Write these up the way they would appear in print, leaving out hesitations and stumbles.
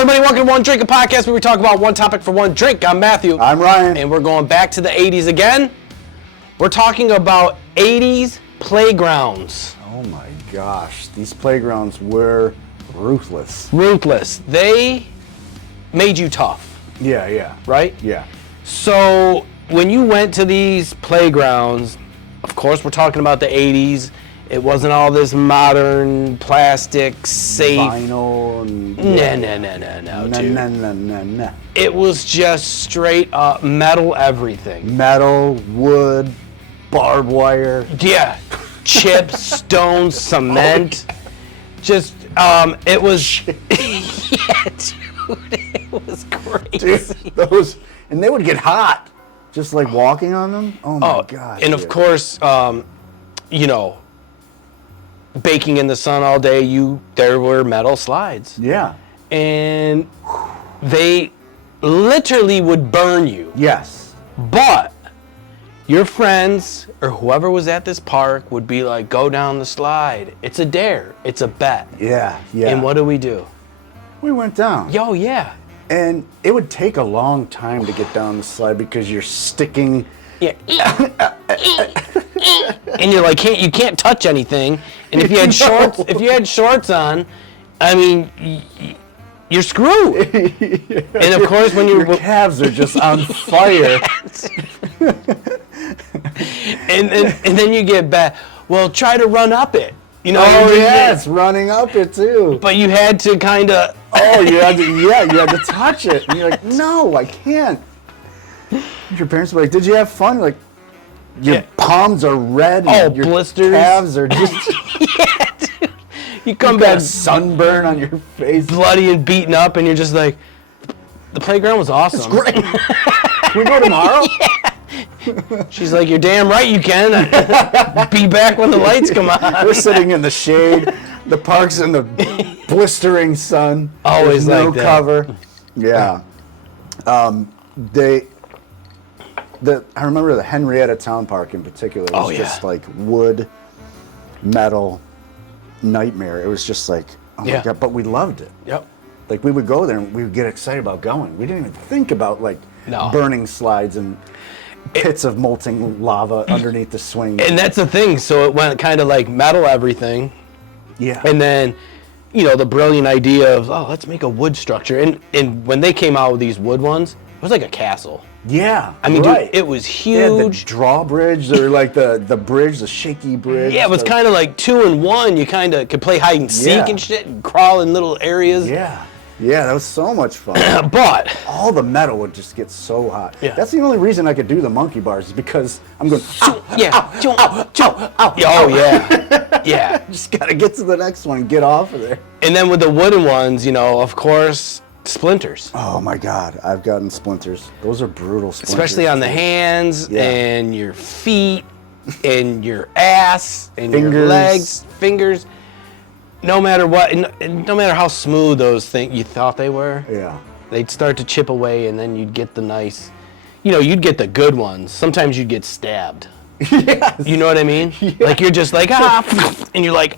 everybody. Welcome to One Drink, a podcast where we talk about one topic for one drink. I'm Matthew. I'm Ryan. And we're going back to the 80s again. We're talking about 80s playgrounds. Oh my gosh, these playgrounds were ruthless. Ruthless. They made you tough. Yeah. Right? Yeah. So when you went to these playgrounds, of course we're talking about the 80s. It wasn't all this modern plastic, safe. Vinyl and... No. It was just straight up metal everything. Metal, wood, barbed wire. Yeah. Chips, stones, cement. Just, it was... yeah, dude, it was crazy. Dude, those... And they would get hot. Just like walking on them. Oh my God. And dude. of course, you know, baking in the sun all day, there were metal slides. Yeah. And they literally would burn you. Yes. But your friends or whoever was at this park would be like, go down the slide. It's a dare. It's a bet. Yeah. And what do? We went down. Yo, yeah. And it would take a long time to get down the slide because you're sticking... Yeah. And you're like, you can't touch anything. And if you had shorts on, I mean, you're screwed. Yeah, and of course, when your calves are just on fire. and then you get back. Well, try to run up it. You know. Oh yes, running up it too. But you had to kind of. Oh, you had to touch it. And you're like, no, I can't. Your parents were like, did you have fun? Like, your palms are red. And your blisters. Calves are just. Yeah, dude. You come got back a sunburn on your face, bloody and beaten up, and you're just like, the playground was awesome. It's great. Can we go tomorrow? Yeah. She's like, you're damn right you can. Be back when the lights come on. We're sitting in the shade. The park's in the blistering sun. Always There's like no that. cover. Yeah. I remember the Henrietta Town Park in particular. It was just like wood, metal, nightmare. It was just like, oh my God, but we loved it. Yep. Like we would go there and we would get excited about going. We didn't even think about like burning slides and pits of molten lava underneath the swing. And that's the thing. So it went kind of like metal everything. Yeah. And then, you know, the brilliant idea of, let's make a wood structure. And when they came out with these wood ones, it was like a castle. Yeah. I mean, dude, it was huge. The drawbridge, or like the bridge, the shaky bridge. Yeah, it was kind of like 2-in-1. You kind of could play hide and seek and shit and crawl in little areas. Yeah. Yeah, that was so much fun. But all the metal would just get so hot. Yeah. That's the only reason I could do the monkey bars is because I'm going, ow, yeah. Yeah. Just got to get to the next one and get off of there. And then with the wooden ones, you know, of course, splinters. Oh my God, I've gotten splinters. Those are brutal splinters. Especially on the hands and your feet and your ass and your legs, fingers. No matter what, and no matter how smooth those things you thought they were, they'd start to chip away, and then you'd get the nice, you know, you'd get the good ones. Sometimes you'd get stabbed. Yes. You know what I mean? Yeah. Like you're just like, and you're like,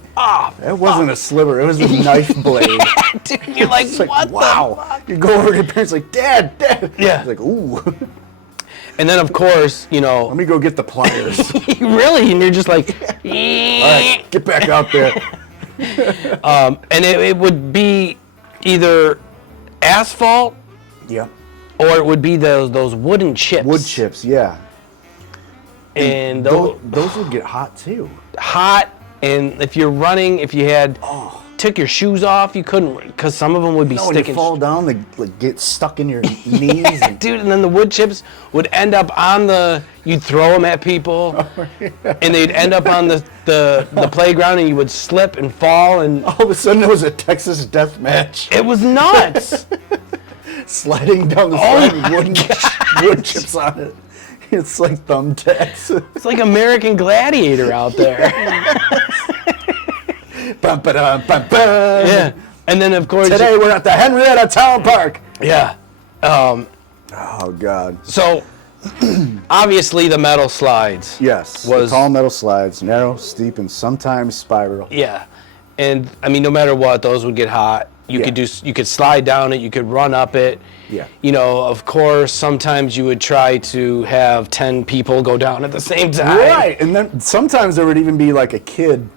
It wasn't a sliver, it was a knife blade. Yeah, dude, you're like, what the fuck? You go over to your parents like, Dad. Yeah. It's like, ooh. And then of course, you know. Let me go get the pliers. Really? And you're just like, all right, get back out there. And it would be either asphalt, or it would be those wooden chips. Wood chips, yeah. And those would get hot too. Hot, and if you're running, if you had took your shoes off, you couldn't, because some of them would be sticking. You fall down, they like, get stuck in your knees. Dude, and then the wood chips would end up on you'd throw them at people, and they'd end up on the playground, and you would slip and fall, and all of a sudden it was a Texas death match. It was nuts. Sliding down the slide with wood chips on it. It's like thumbtacks. It's like American Gladiator out there. Yeah. And then, of course... Today we're at the Henrietta Town Park. Yeah. Oh, God. So, obviously, the metal slides. Yes. The tall metal slides, narrow, steep, and sometimes spiral. Yeah. And, I mean, no matter what, those would get hot. You could slide down it, you could run up it. Yeah. You know, of course, sometimes you would try to have 10 people go down at the same time. Right, and then sometimes there would even be like a kid,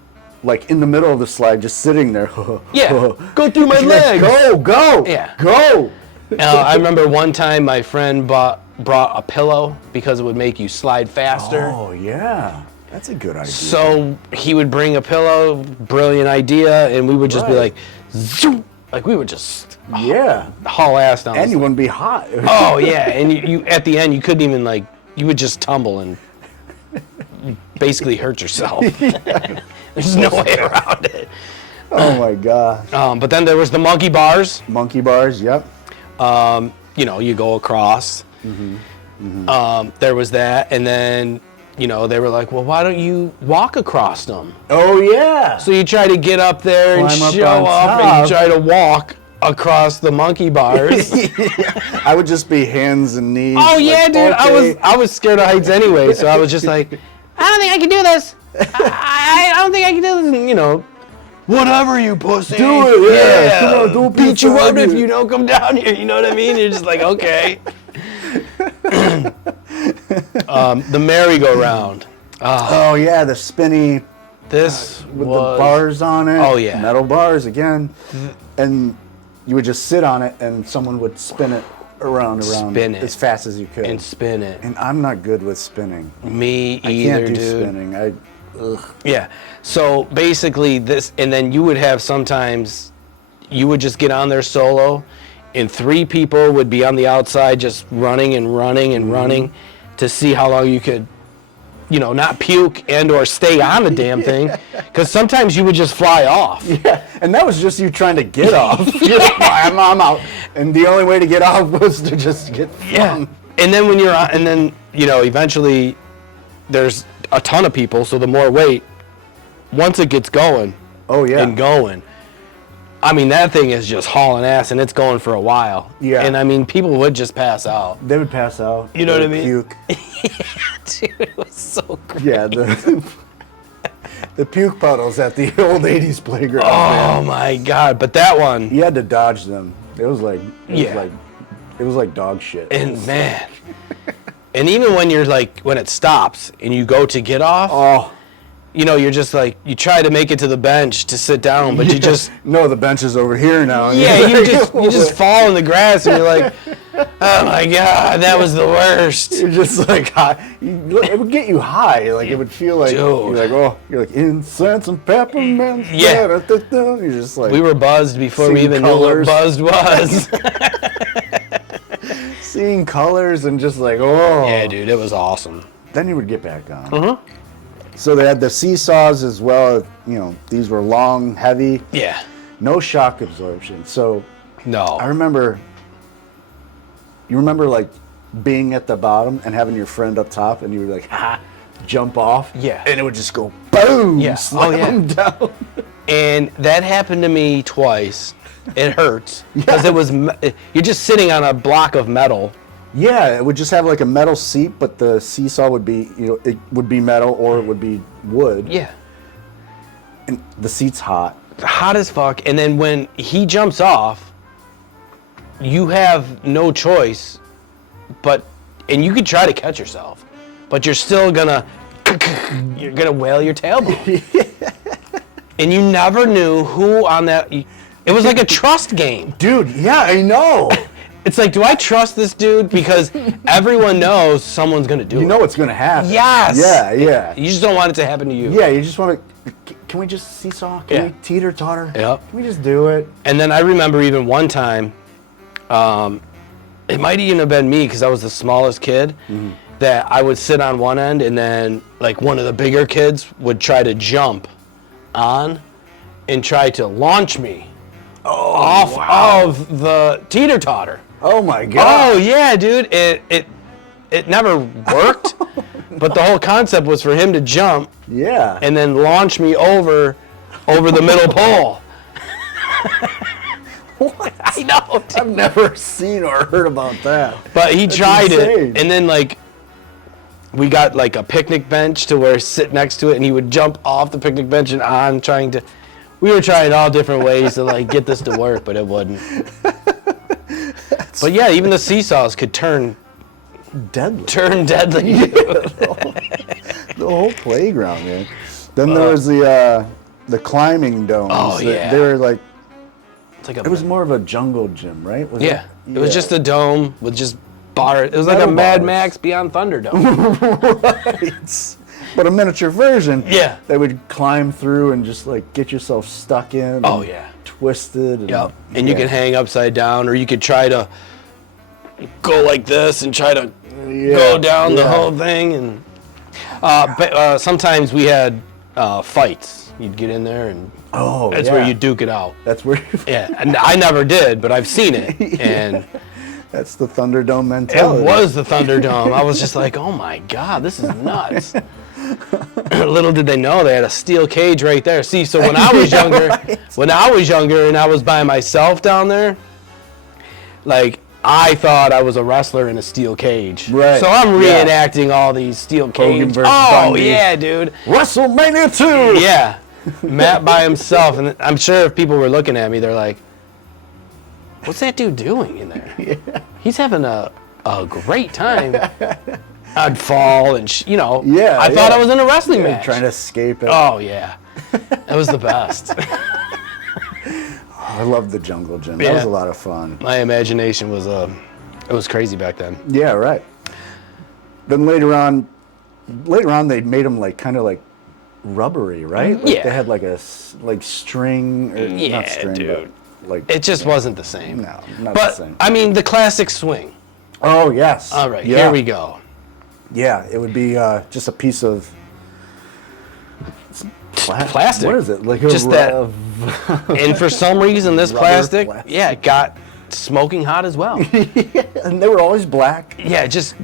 like in the middle of the slide, just sitting there. Yeah, go through my legs. Go. Yeah. Go. I remember one time my friend brought a pillow because it would make you slide faster. Oh, yeah. That's a good idea. So he would bring a pillow, brilliant idea, and we would just be like, zoom, like we would just haul ass down. And you wouldn't be hot. Oh, yeah, and you at the end, you couldn't even like, you would just tumble and basically hurt yourself. There's no way around it. Oh, my gosh. But then there was the monkey bars. Monkey bars, yep. You know, you go across. There was that, and then, you know, they were like, well, why don't you walk across them? Oh, yeah. So you try to get up there and show up, and you try to walk across the monkey bars. I would just be hands and knees. Oh, yeah, dude. Okay. I was scared of heights anyway, so I was just like, I don't think I can do this. I don't think I can do this. And, you know, whatever, you pussy. Do it, yeah. Come on, don't beat you up if you don't come down here. You know what I mean? You're just like, okay. The merry-go-round. Oh, yeah, the spinny. This with the bars on it. Oh, yeah. Metal bars again. And you would just sit on it, and someone would spin it around spin it as fast as you could. and spin it. And I'm not good with spinning. Me either, I can't do dude. spinning. Yeah. So basically this, and then you would have sometimes, you would just get on there solo, and 3 people would be on the outside just running and running and running to see how long you could, you know, not puke and or stay on the damn thing, because sometimes you would just fly off. Yeah, and that was just you trying to get off. You're like, I'm out. And the only way to get off was to just get flung. Yeah. And then when you're on, and then, you know, eventually there's a ton of people, so the more weight, once it gets going and going, I mean, that thing is just hauling ass, and it's going for a while. Yeah. And I mean, people would just pass out. They would pass out. You know what I mean? Puke. Dude, it was so great. Yeah, the puke puddles at the old 80s playground. Oh, my God. But that one. You had to dodge them. It was like, it was like dog shit. And man. And even when you're like, when it stops and you go to get off, you know, you're just like, you try to make it to the bench to sit down, but you just... No, the bench is over here now. Yeah, you just fall in the grass, and you're like, oh my God, that was the worst. You're just like, high. It would get you high. Like, it would feel like, you're like, incense and peppermints. Yeah. You're just like... We were buzzed before we even knew what buzzed was. Seeing colors and just like, oh. Yeah, dude, it was awesome. Then you would get back on. So they had the seesaws as well. You know, these were long, heavy. Yeah. No shock absorption. So no. I remember, you remember like being at the bottom and having your friend up top, and you would like, jump off. Yeah. And it would just go boom. Yeah. Slam down. And that happened to me twice. It hurts because it was, you're just sitting on a block of metal. Yeah, it would just have like a metal seat, but the seesaw would be, you know, it would be metal or it would be wood. Yeah. And the seat's hot. Hot as fuck. And then when he jumps off, you have no choice, and you could try to catch yourself, but you're still gonna whale your tailbone. And you never knew who on that, it was like a trust game. Dude, yeah, I know. It's like, do I trust this dude? Because everyone knows someone's going to do it. You know what's going to happen. Yes. Yeah. You just don't want it to happen to you. Yeah, you just want to, can we just seesaw? Can we teeter-totter? Yep. Can we just do it? And then I remember even one time, it might even have been me because I was the smallest kid, that I would sit on one end and then like one of the bigger kids would try to jump on and try to launch me off of the teeter-totter. Oh my God. Oh yeah, dude. It never worked, but the whole concept was for him to jump and then launch me over the middle pole. What? I know, dude. I've never seen or heard about that. But he tried insane. it, and then like we got like a picnic bench to where sit next to it, and he would jump off the picnic bench and on trying to. We were trying all different ways to like get this to work, but it wouldn't. But yeah, even the seesaws could turn deadly. The whole playground, man. Then there was the climbing domes. Oh yeah. They were like. It was more of a jungle gym, right? It was just a dome with just bars. It was like a Mad Max Beyond Thunderdome. Right. But a miniature version. Yeah. They would climb through and just like get yourself stuck in. Oh yeah. Twisted. And, yep. And you could hang upside down, or you could try to go like this and try to go down the whole thing. And but sometimes we had fights. You'd get in there and that's where you duke it out. That's where and I never did, but I've seen it. And that's the Thunderdome mentality. It was the Thunderdome. I was just like, oh my God, this is nuts. Little did they know they had a steel cage right there. See, so when I was younger, and I was by myself down there, like I thought I was a wrestler in a steel cage. Right. So I'm reenacting all these steel cages. Bundy. Yeah, dude. WrestleMania 2. Yeah. Matt by himself, and I'm sure if people were looking at me, they're like, "What's that dude doing in there? Yeah. He's having a great time." I'd fall, and I thought I was in a wrestling match, trying to escape it. Oh yeah, that was the best. I loved the jungle gym. That was a lot of fun. My imagination was it was crazy back then. Yeah, right. Then later on, they made them like kind of like rubbery, right? Like they had like a string, or not string, dude. But like it just wasn't the same. No, not the same. I mean, the classic swing. Oh yes. All right, here we go. Yeah, it would be just a piece of plastic. What is it? Like just that. And for some reason, this plastic, it got smoking hot as well. And they were always black. Yeah, just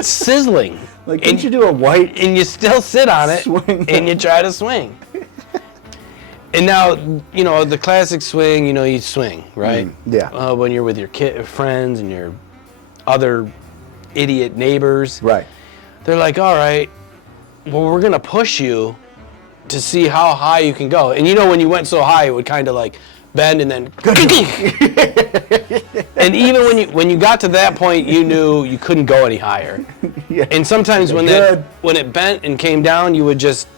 sizzling. Like, didn't you do a white? And you still sit on it, and you try to swing. And now, the classic swing, you swing, right? Yeah. When you're with your friends and your other idiot neighbors. Right. They're like, all right, well, we're going to push you to see how high you can go. And when you went so high, it would kind of like bend and then... And even when you got to that point, you knew you couldn't go any higher. Yeah. And sometimes when it bent and came down, you would just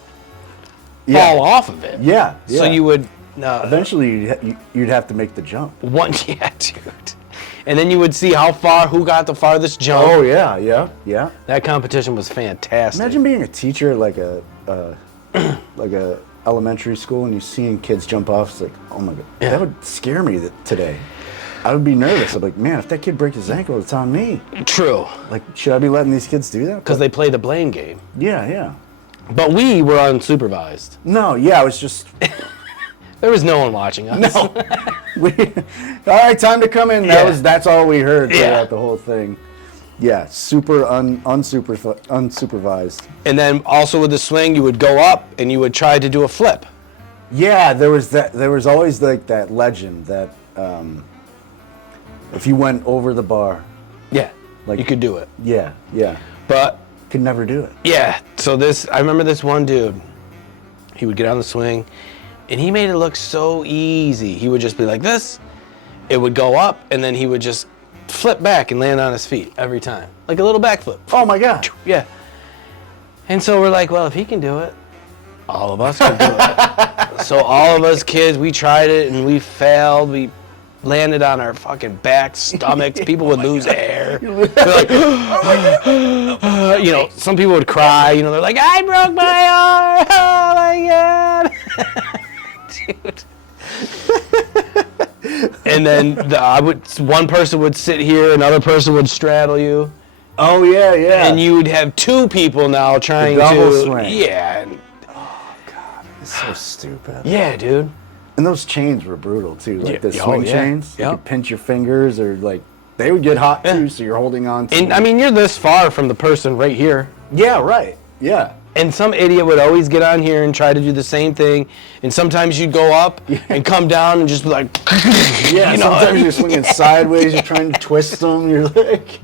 fall off of it. Yeah. So you would... eventually, you'd have to make the jump. Yeah, dude. And then you would see who got the farthest jump. Oh, yeah. That competition was fantastic. Imagine being a teacher like a elementary school and you seeing kids jump off. It's like, oh my God, that would scare me today. I would be nervous. I'm like, man, if that kid breaks his ankle, it's on me. True. Like, should I be letting these kids do that? Because they play the blame game. Yeah. But we were unsupervised. No, I was just... There was no one watching us. No. All right, time to come in. That's all we heard throughout the whole thing. Yeah, super unsupervised. And then also with the swing, you would go up and you would try to do a flip. Yeah, there was that. There was always like that legend that if you went over the bar, you could do it. Yeah. But could never do it. Yeah. So I remember this one dude. He would get on the swing, and he made it look so easy. He would just be like this. It would go up, and then he would just flip back and land on his feet every time. Like a little backflip. Oh my God. Yeah. And so we're like, well, if he can do it, all of us can do it. So all of us kids, we tried it and we failed. We landed on our fucking backs, stomachs. People would lose air. They're like, some people would cry. They're like, I broke my arm. Oh my God. Dude. And then one person would sit here, another person would straddle you. Oh yeah. And you would have two people now trying the double to swing. Yeah. Oh God, it's so stupid. Yeah, dude. And those chains were brutal too, like the swing chains. Yep. You could pinch your fingers, or like they would get hot too, so you're holding on to. And I mean, you're this far from the person right here. Yeah, right. Yeah. And some idiot would always get on here and try to do the same thing. And sometimes you'd go up and come down and just be like, yeah. Sometimes you're swinging sideways. You're trying to twist them. You're like,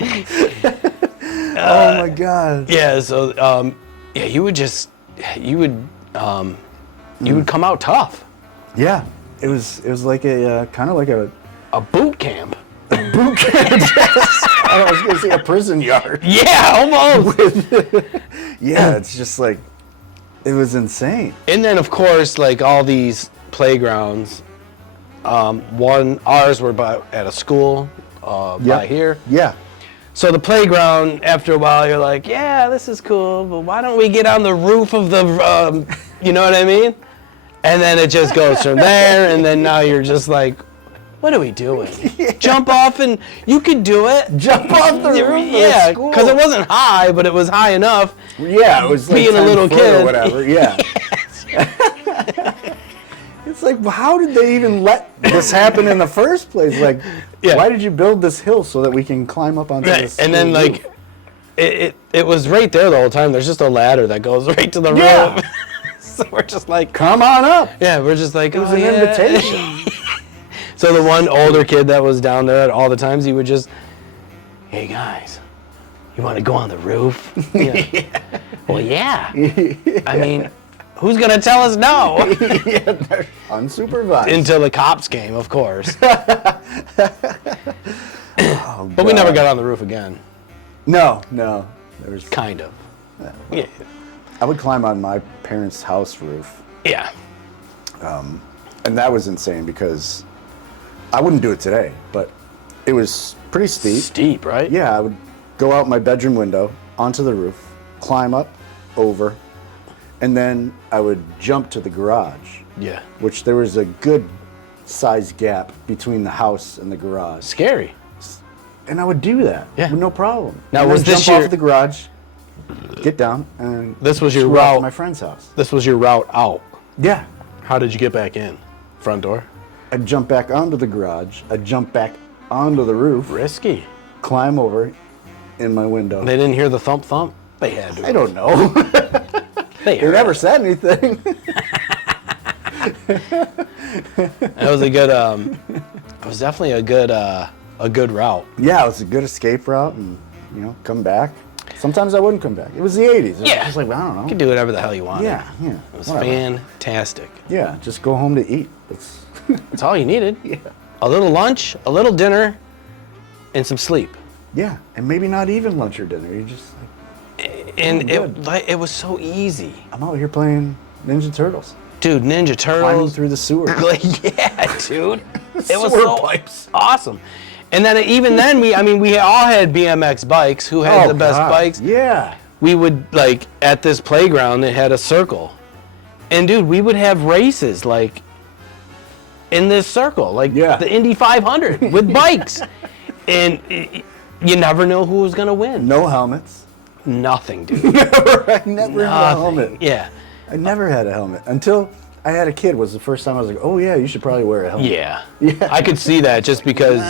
oh my God. Yeah. So you would you would come out tough. Yeah, it was like a kind of like a boot camp. Boot camp. Yes. I was going to say a prison yard. Yeah, almost. Yeah, it's just like it was insane. And then of course, like all these playgrounds. Ours were at a school by here. Yeah. So the playground, after a while, you're like, yeah, this is cool, but why don't we get on the roof of the, you know what I mean? And then it just goes from there, and then now you're just like, what are we doing? Yeah. Jump off, and you could do it. Jump off the roof of the school. Because it wasn't high, but it was high enough. Yeah, it was like being a little kid or whatever. Yeah. It's like, well, how did they even let this happen in the first place? Like, why did you build this hill so that we can climb up onto this? And then, like, it was right there the whole time. There's just a ladder that goes right to the roof. So we're just like, come on up. Yeah, we're just like, it was an invitation. So the one older kid that was down there at all the times, he would just, hey guys, you want to go on the roof? Yeah. Well, yeah. I mean, who's going to tell us no? Yeah, they're unsupervised. Until the cops came, of course. But we never got on the roof again. No. There was kind of. Yeah. I would climb on my parents' house roof. Yeah. And that was insane because I wouldn't do it today, but it was pretty steep. Steep, right? Yeah, I would go out my bedroom window onto the roof, climb up, over, and then I would jump to the garage. Yeah. Which there was a good size gap between the house and the garage. Scary. And I would do that. Yeah. With no problem. Now, and was this jump off the garage, get down, and this was your route route to my friend's house. This was your route out. Yeah. How did you get back in? Front door? I'd jump back onto the garage. I'd jump back onto the roof. Risky. Climb over in my window. They didn't hear the thump thump? They had to. I don't know. They never said anything. It was a good. It was definitely a good route. Yeah, it was a good escape route, and come back. Sometimes I wouldn't come back. It was the '80s. It was just like, I don't know. You could do whatever the hell you wanted. Yeah. It was fantastic. Yeah, just go home to eat. That's all you needed. Yeah. A little lunch, a little dinner, and some sleep. Yeah, and maybe not even lunch or dinner. You just and it was so easy. I'm out here playing Ninja Turtles. Dude, Ninja Turtles. Climbing through the sewer. Yeah, dude. It was sewer so pipes. Awesome. And then even then we all had BMX bikes. Who had the best bikes? Yeah. We would at this playground it had a circle. And dude, we would have races in this circle, the Indy 500 with bikes. And you never know who was going to win. No helmets. Nothing, dude. I never had a helmet. Yeah. I never had a helmet until I had a kid. Was the first time I was like, oh yeah, you should probably wear a helmet. Yeah. I could see that just because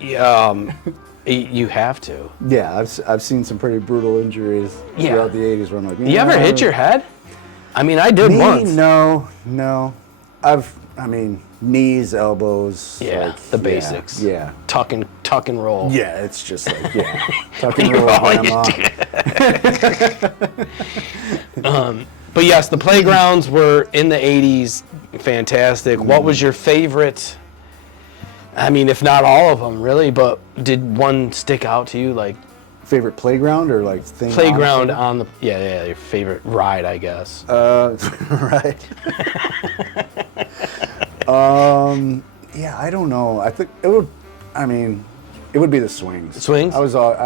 you have to. Yeah, I've seen some pretty brutal injuries throughout the 80s where I'm like, you ever hit your head? I mean, I did once. No. Knees, elbows. Yeah, the basics. Yeah. Tuck and roll. Yeah, it's just tuck and roll, grandma. But yes, the playgrounds were in the 80s fantastic. What was your favorite? I mean, if not all of them, really, but did one stick out to you? Favorite playground or thing? Playground on the your favorite ride, I guess. Right. I don't know. I think it would. It would be the swings. Swings? I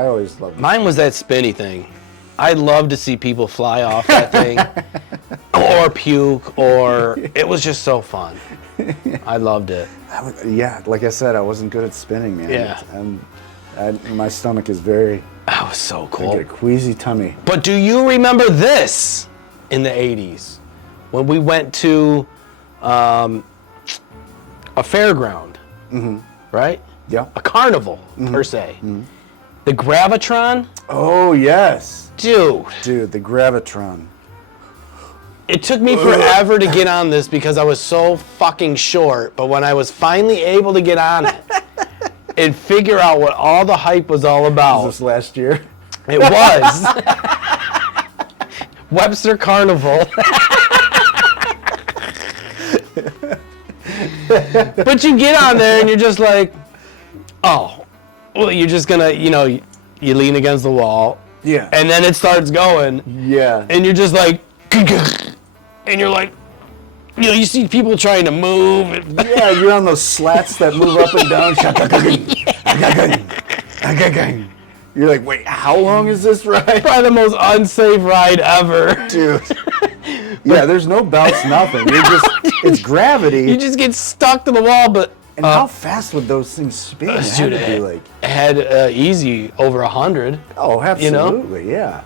always loved it. Mine was that spinny thing. I'd love to see people fly off that thing, or puke, or it was just so fun. I loved it. Like I said, I wasn't good at spinning, man. Yeah. And my stomach is very. That was so cool. I get a queasy tummy. But do you remember this in the 80s when we went to a fairground, right? Yeah. A carnival, per se. The Gravitron? Oh, yes. Dude, the Gravitron. It took me forever to get on this because I was so fucking short, but when I was finally able to get on it and figure out what all the hype was all about. Was this last year? It was. Webster Carnival. But you get on there and you're just like, oh, well, you're just gonna, you lean against the wall. Yeah. And then it starts going. Yeah. And you're just like, and you're like, you see people trying to move. Yeah, you're on those slats that move up and down. You're like, wait, how long is this ride? Probably the most unsafe ride ever. Dude. Yeah, there's no belts, nothing. It's gravity. You just get stuck to the wall, but... And how fast would those things spin? It had easy over 100. Oh, absolutely, yeah.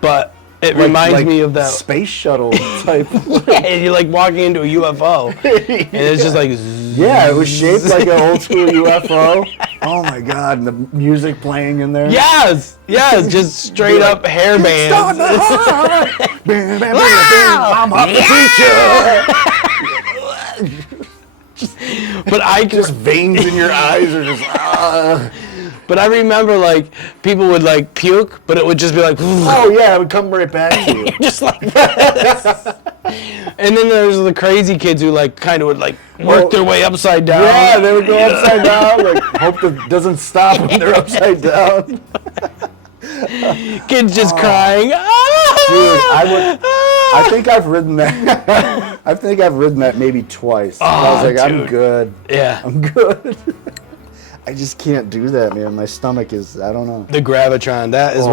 But it reminds me of that... space shuttle type. Yeah, you're like walking into a UFO. And it's just like... Yeah, it was shaped like an old school UFO. Oh my God, and the music playing in there. Yes, just straight up hair bands. I'm up the teacher. But I just veins in your eyes are just. But I remember like people would like puke, but it would just be like. Oh yeah, it would come right back to you. Just like this. And then there's the crazy kids who like kind of would like work their way upside down. Yeah, they would go upside down. Like hope it doesn't stop when they're upside down. Kids just crying. Dude, I think I've ridden that. I think I've ridden that maybe twice. I was like, dude. I'm good. Yeah, I'm good. I just can't do that, man. My stomach is, I don't know. The gravitron. That is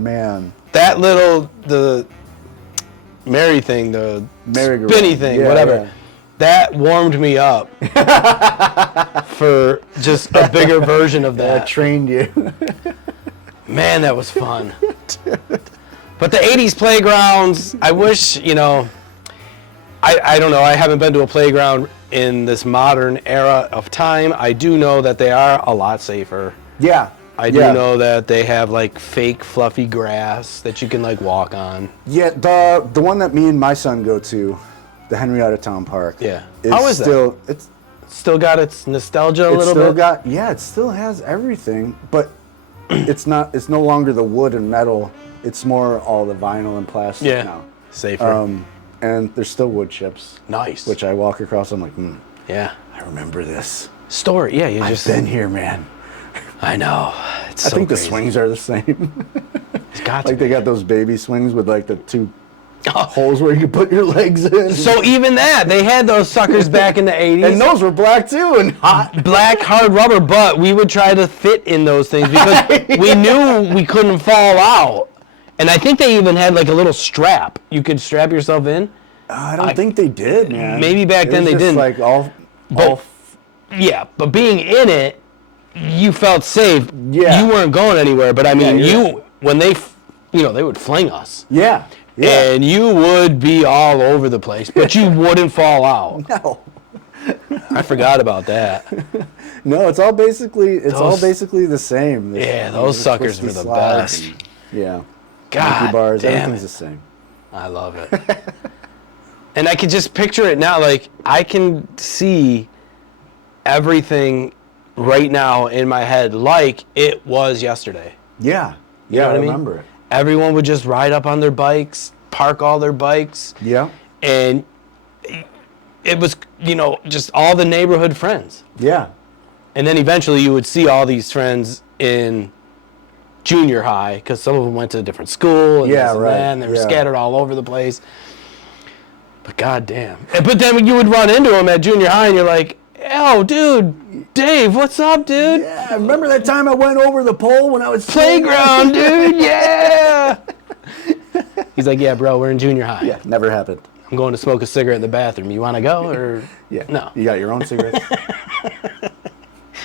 man. That little the Mary thing, the spinny thing, whatever. Yeah. That warmed me up for just a bigger version of that. I trained you. Man, that was fun. But the 80s playgrounds, I wish, I don't know, I haven't been to a playground in this modern era of time. I do know that they are a lot safer. Yeah. I do know that they have like fake fluffy grass that you can like walk on. Yeah, the one that me and my son go to, the Henrietta Town Park. Yeah. How is that? It's still got its nostalgia a little bit? It still has everything, but it's no longer the wood and metal. It's more all the vinyl and plastic now. Safer. And there's still wood chips. Nice. Which I walk across, I'm like, yeah. I remember this. Story, yeah. I've been here, man. I know. I think the swings are the same. It's got like they got those baby swings with like the two holes where you can put your legs in. So even that, they had those suckers back in the 80s. And those were black too and hot. Black hard rubber, but we would try to fit in those things because we knew we couldn't fall out. And I think they even had like a little strap. You could strap yourself in. I don't think they did, man. Maybe back then they didn't. Like yeah, but being in it, you felt safe. Yeah. You weren't going anywhere, but I mean, when they would fling us. Yeah. And you would be all over the place, but you wouldn't fall out. No. I forgot about that. No, it's all basically the same. Those suckers were the best. Yeah. God, monkeybars, damn everything's the same. I love it. And I can just picture it now. Like I can see everything right now in my head like it was yesterday. Yeah. You know what I remember it. Everyone would just ride up on their bikes, park all their bikes. Yeah. And it was, just all the neighborhood friends. Yeah. And then eventually you would see all these friends in junior high because some of them went to a different school and and they were scattered all over the place. But goddamn. But then you would run into them at junior high and you're like, oh, dude, Dave, what's up, dude? Yeah, remember that time I went over the pole when I was playground, dude? Yeah. He's like, yeah, bro, we're in junior high. Yeah, never happened. I'm going to smoke a cigarette in the bathroom. You want to go or no? You got your own cigarettes?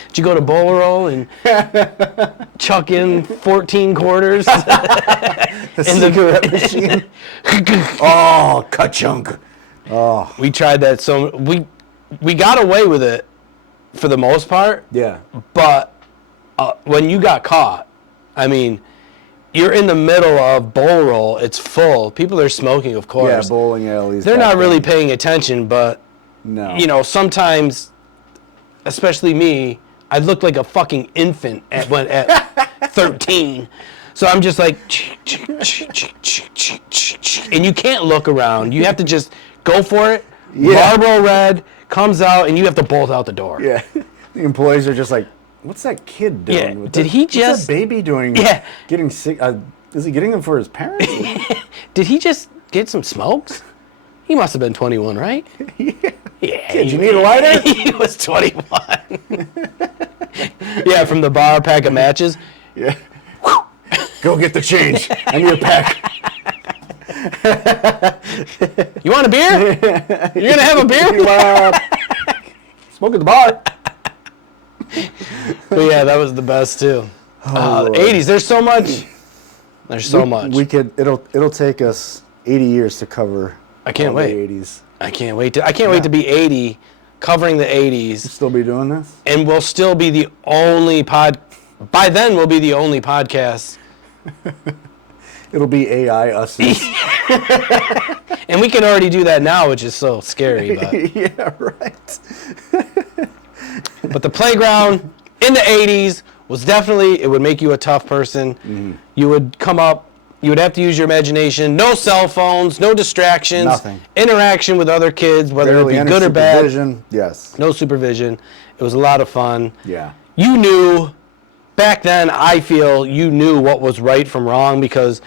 Did you go to Bowl Roll and chuck in 14 quarters? The cigarette machine. Oh, ka-chunk. Oh. We tried that. So we got away with it for the most part. Yeah. But when you got caught, I mean, you're in the middle of Bowl Roll. It's full. People are smoking, of course. Yeah, bowling alleys. They're not really paying attention, but, sometimes, especially me, I looked like a fucking infant at 13. So I'm just like, and you can't look around. You have to just go for it. Yeah. Marlboro Red, comes out, and you have to bolt out the door. Yeah. The employees are just like, what's that kid doing? Yeah. What's that baby doing? Yeah. Getting sick? Is he getting them for his parents? Did he just get some smokes? He must have been 21, right? Yeah. Kid, you need a lighter? He was 21. Yeah, from the bar, pack of matches. Yeah. Go get the change. I need a pack. You want a beer? You're going to have a beer? Smoke at the bar. But yeah, that was the best too. The 80s, there's so much. There's so much. It'll take us 80 years to cover. I can't wait. The 80s. I can't wait to be 80, covering the 80s. We'll still be doing this? And we'll still be the only by then we'll be the only podcast. It'll be AI us. And we can already do that now, which is so scary. But. Yeah, right. But the playground in the 80s was definitely, it would make you a tough person. Mm-hmm. You would come up, you would have to use your imagination. No cell phones, no distractions. Nothing. Interaction with other kids, whether Barely it be good or bad. Supervision. Yes. No supervision. It was a lot of fun. Yeah. You knew, back then, I feel you knew what was right from wrong because,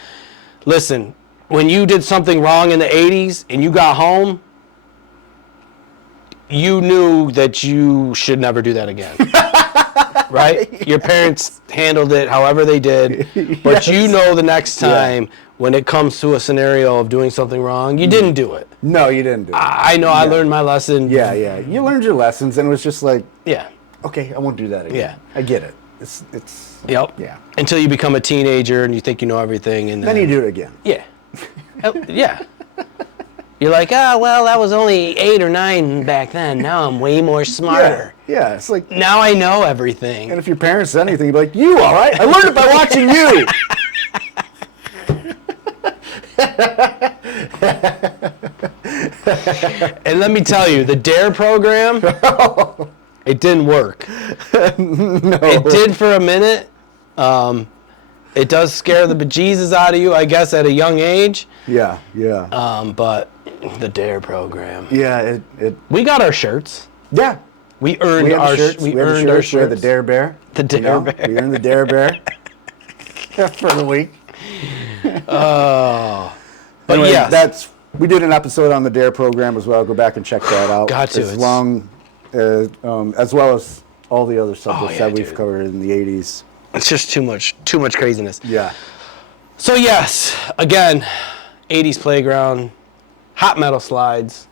listen, when you did something wrong in the 80s and you got home, you knew that you should never do that again. Right? Your parents handled it however they did. But yes. You know the next time when it comes to a scenario of doing something wrong, you didn't do it. No, you didn't do it. I know. I learned my lesson. Yeah. You learned your lessons and it was just like, yeah. Okay, I won't do that again. Yeah. I get it. It's Yep. Yeah. Until you become a teenager and you think you know everything. And then you do it again. Yeah. Yeah. You're like, well, that was only 8 or 9 back then. Now I'm way more smarter. Yeah, it's like... Now I know everything. And if your parents said anything, you'd be like, you, all right? I learned it by watching you. And let me tell you, the DARE program, it didn't work. No. It did for a minute. It does scare the bejesus out of you, I guess, at a young age. Yeah. But the DARE program. Yeah, we got our shirts. Yeah. We earned our shirts. We earned our shirts. We had the DARE Bear. The DARE Bear. We earned the DARE Bear for the week. Oh. But anyway, yes. We did an episode on the DARE program as well. Go back and check that out. Got to. As long, as well as all the other subjects that we've covered in the 80s. It's just too much craziness. Yeah. So yes, again, 80s playground, hot metal slides.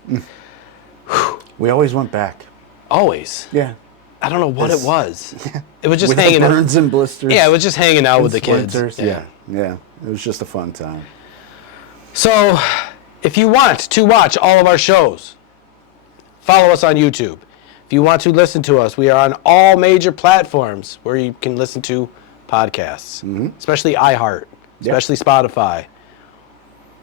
We always went back. Always. Yeah. I don't know what it was. It was just with hanging the burns and blisters. Yeah, it was just hanging out with the kids. Yeah. It was just a fun time. So, if you want to watch all of our shows, follow us on YouTube. If you want to listen to us, we are on all major platforms where you can listen to podcasts, especially iHeart, especially Spotify.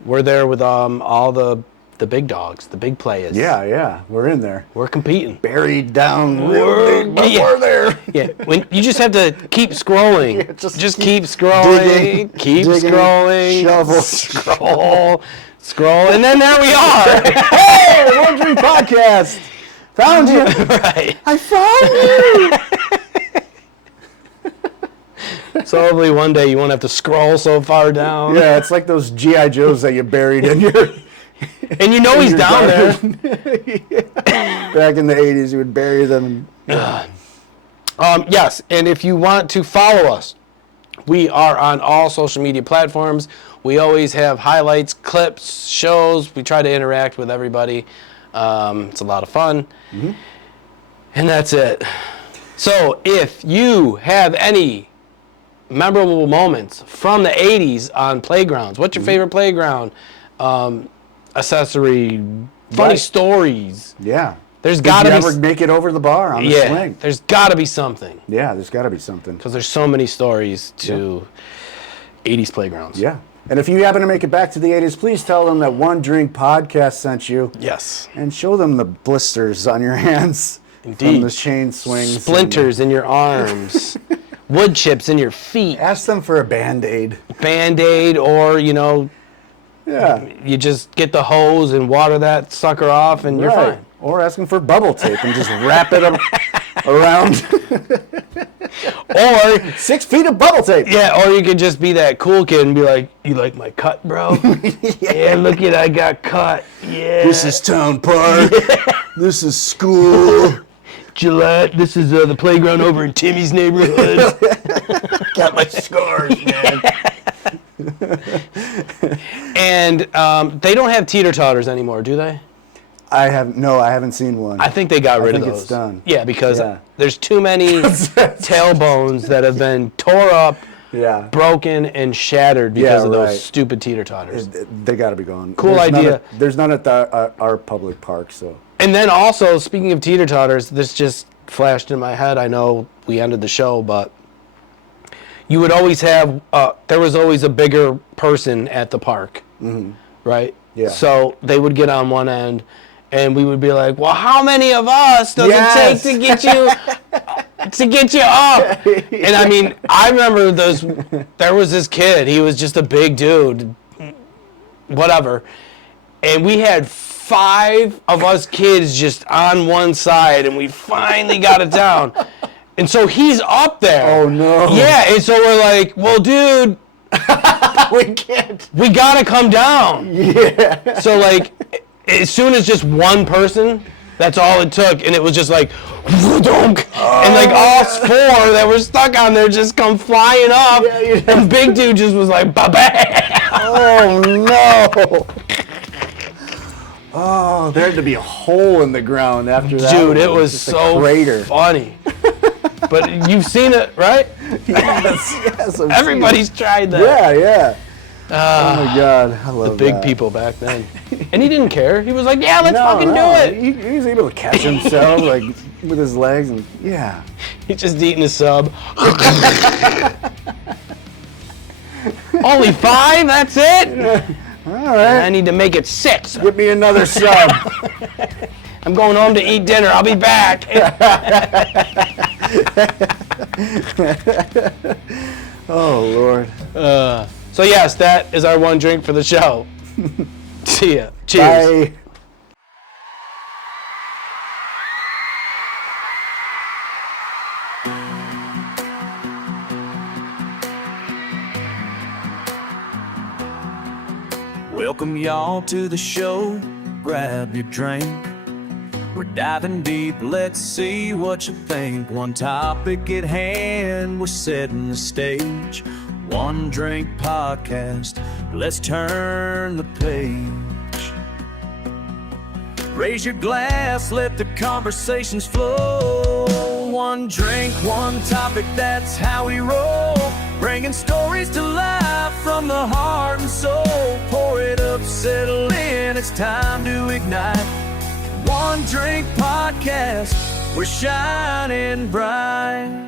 We're there with all the big dogs, the big players. Yeah, we're in there. We're competing. Buried down real deep, but we're there. Yeah, you just have to keep scrolling. Yeah, just keep scrolling, digging, scrolling, shovel, scroll, and then there we are. Hey, onedrinkpodcast. Found you. Right. I found you. So hopefully one day you won't have to scroll so far down. Yeah, it's like those G.I. Joes that you buried in your... And you know he's down there. Back in the 80s, you would bury them. Yes, and if you want to follow us, we are on all social media platforms. We always have highlights, clips, shows. We try to interact with everybody. It's a lot of fun. And that's it. So if you have any memorable moments from the 80s on playgrounds, what's your favorite playground? Accessory, funny stories. Yeah. There's got to be... Did you ever make it over the bar on the swing? There's got to be something. Yeah, there's got to be something. Because there's so many stories to 80s playgrounds. Yeah. And if you happen to make it back to the 80s, please tell them that One Drink Podcast sent you. Yes. And show them the blisters on your hands. Indeed. From the chain swings. Splinters in your arms. Wood chips in your feet. Ask them for a Band-Aid. Band-Aid, or, Yeah. you just get the hose and water that sucker off and you're fine. Or asking for bubble tape and just wrap it up around. Or 6 feet of bubble tape. Yeah, or you could just be that cool kid and be like, "You like my cut, bro? Yeah, look at I got cut. Yeah. This is Town Park. This is school. Gillette. This is the playground over in Timmy's neighborhood. Got my scars, man." And they don't have teeter-totters anymore, do they? I haven't seen one. I think they got rid of those. I think it's done. Yeah, because there's too many tailbones that have been tore up, broken, and shattered because of those stupid teeter-totters. They got to be gone. Cool idea. There's none at our public park, so. And then also, speaking of teeter-totters, this just flashed in my head. I know we ended the show, but you would always have, there was always a bigger person at the park, right? Yeah. So they would get on one end, and we would be like, "Well, how many of us does it take to get you up?" And I mean, I remember there was this kid. He was just a big dude, whatever, and we had 5 of us kids just on one side, and we finally got it down. And so he's up there. Oh no! Yeah, and so we're like, "Well, dude." We can't. We gotta come down. Yeah. So like, as soon as just one person, that's all it took, and it was just like, and like all 4 that were stuck on there just come flying up, and big dude just was like, ba-bam. Oh no. Oh, there had to be a hole in the ground after that. Dude, it was so funny. But you've seen it, right? Yes. Everybody's tried that. Yeah. Oh my God, I love the big people back then. And he didn't care. He was like, "Yeah, let's fucking do it." He was able to catch himself like with his legs, and He's just eating a sub. Only 5? That's it? All right. I need to make it 6. Get me another sub. I'm going home to eat dinner. I'll be back. Oh, Lord. So, yes, that is our one drink for the show. See ya. Cheers. Bye. Welcome y'all to the show. Grab your drink. We're diving deep, let's see what you think. One topic at hand, we're setting the stage. One Drink Podcast, let's turn the page. Raise your glass, let the conversations flow. One drink, one topic, that's how we roll. Bringing stories to life from the heart and soul. Pour it up, settle in, it's time to ignite. One Drink Podcast, we're shining bright.